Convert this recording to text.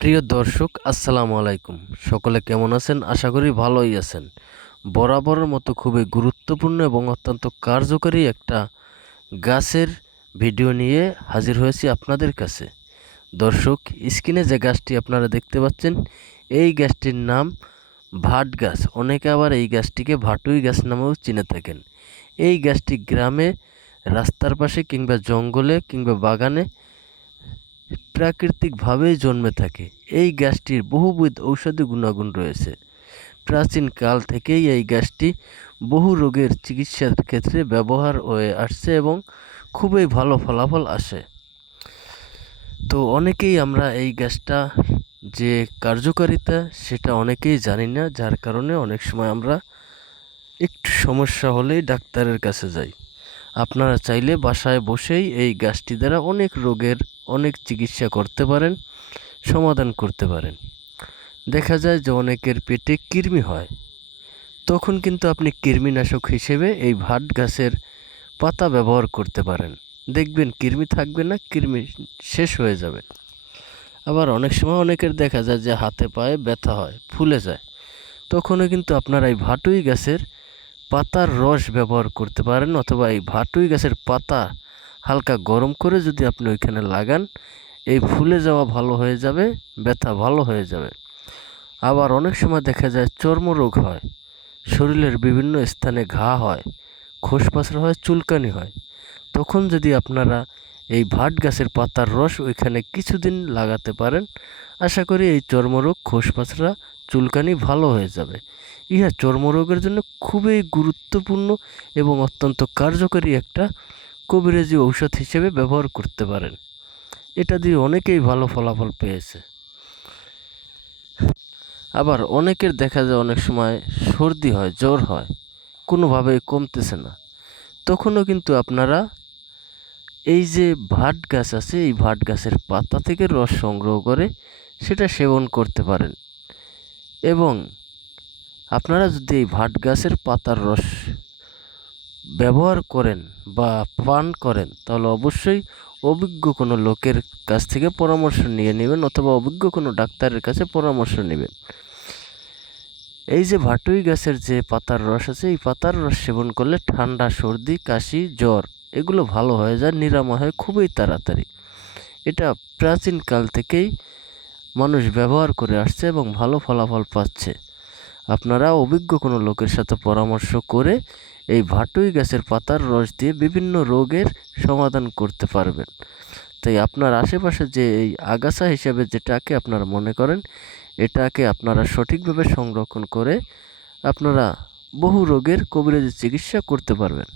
প্রিয় দর্শক, আসসালামু আলাইকুম। সকলে কেমন আছেন? আশা করি ভালোই আছেন। বরাবরের মতো খুবই গুরুত্বপূর্ণ এবং অত্যন্ত কার্যকরী একটা গাছের ভিডিও নিয়ে হাজির হয়েছি আপনাদের কাছে। দর্শক, স্ক্রিনে যে গাছটি আপনারা দেখতে পাচ্ছেন, এই গাছটির নাম ভাট গাছ। অনেকে আবার এই গাছটিকে ভাটুই গাছ নামেও চিনে থাকেন। এই গাছটি গ্রামে, রাস্তার পাশে কিংবা জঙ্গলে কিংবা বাগানে প্রাকৃতিকভাবেই জন্মে থাকে। এই গাছটির বহুবিধ ঔষধি গুণাগুণ রয়েছে। প্রাচীন কাল থেকেই এই গাছটি বহু রোগের চিকিৎসার ক্ষেত্রে ব্যবহার হয়ে আসছে এবং খুবই ভালো ফলাফল আসে। তো অনেকেই আমরা এই গাছটা যে কার্যকারিতা সেটা অনেকেই জানি না, যার কারণে অনেক সময় আমরা একটু সমস্যা হলেই ডাক্তারের কাছে যাই। আপনারা চাইলে বাসায় বসেই এই গাছটি দ্বারা অনেক রোগের অনেক চিকিৎসা করতে পারেন, সমাধান করতে পারেন। দেখা যায় যে অনেকের পেটে কৃমি হয়, তখন কিন্তু আপনি কৃমিনাশক হিসেবে এই ভাট গাছের পাতা ব্যবহার করতে পারেন। দেখবেন কৃমি থাকবে না, কৃমি শেষ হয়ে যাবে। আবার অনেক সময় অনেকের দেখা যায় যে হাতে পায়ে ব্যথা হয়, ফুলে যায়, তখনও কিন্তু আপনারা এই ভাটুই গাছের পাতার রস ব্যবহার করতে পারেন, অথবা এই ভাটুই গাছের পাতা হালকা গরম করে যদি আপনি ওইখানে লাগান, এই ফুলে যাওয়া ভালো হয়ে যাবে, ব্যথা ভালো হয়ে যাবে। আবার অনেক সময় দেখা যায় চর্মরোগ হয়, শরীরের বিভিন্ন স্থানে ঘা হয়, খোসপাসরা হয়, চুলকানি হয়, তখন যদি আপনারা এই ভাট গাছের পাতার রস ওইখানে কিছুদিন লাগাতে পারেন, আশা করি এই চর্মরোগ, খোসপাসরা, চুলকানি ভালো হয়ে যাবে। ইহা চর্মরোগের জন্য খুবই গুরুত্বপূর্ণ এবং অত্যন্ত কার্যকরী একটা কবিরাজি ঔষধ হিসেবে ব্যবহার করতে পারেন। এটা দিয়ে অনেকেই ভালো ফলাফল পেয়েছে। আবার অনেকের দেখা যায় অনেক সময় সর্দি হয়, জ্বর হয়, কোনোভাবেই কমতেছে না, তখনও কিন্তু আপনারা এই যে ভাট গাছ আছে, এই ভাট গাছের পাতা থেকে রস সংগ্রহ করে সেটা সেবন করতে পারেন। এবং আপনারা যদি এই ভাট গাছের পাতার রস ব্যবহার করেন বা পান করেন, তাহলে অবশ্যই অভিজ্ঞ কোনো লোকের কাছ থেকে পরামর্শ নিয়ে নেবেন, অথবা অভিজ্ঞ কোনো ডাক্তারের কাছে পরামর্শ নেবেন। এই যে ভাটুই গাছের যে পাতার রস আছে, এই পাতার রস সেবন করলে ঠান্ডা, সর্দি, কাশি, জ্বর এগুলো ভালো হয়ে যায়, নিরাময় হয় খুবই তাড়াতাড়ি। এটা প্রাচীন কাল থেকেই মানুষ ব্যবহার করে আসছে এবং ভালো ফলাফল পাচ্ছে। আপনারা অভিজ্ঞ কোনো লোকের সাথে পরামর্শ করে এই ভাটুই গাছের পাতার রস দিয়ে বিভিন্ন রোগের সমাধান করতে পারবেন। তাই আপনার আশেপাশে যে এই আগাছা হিসেবে যেটাকে আপনারা মনে করেন, এটাকে আপনারা সঠিকভাবে সংরক্ষণ করে আপনারা বহু রোগের কবিরাজি চিকিৎসা করতে পারবেন।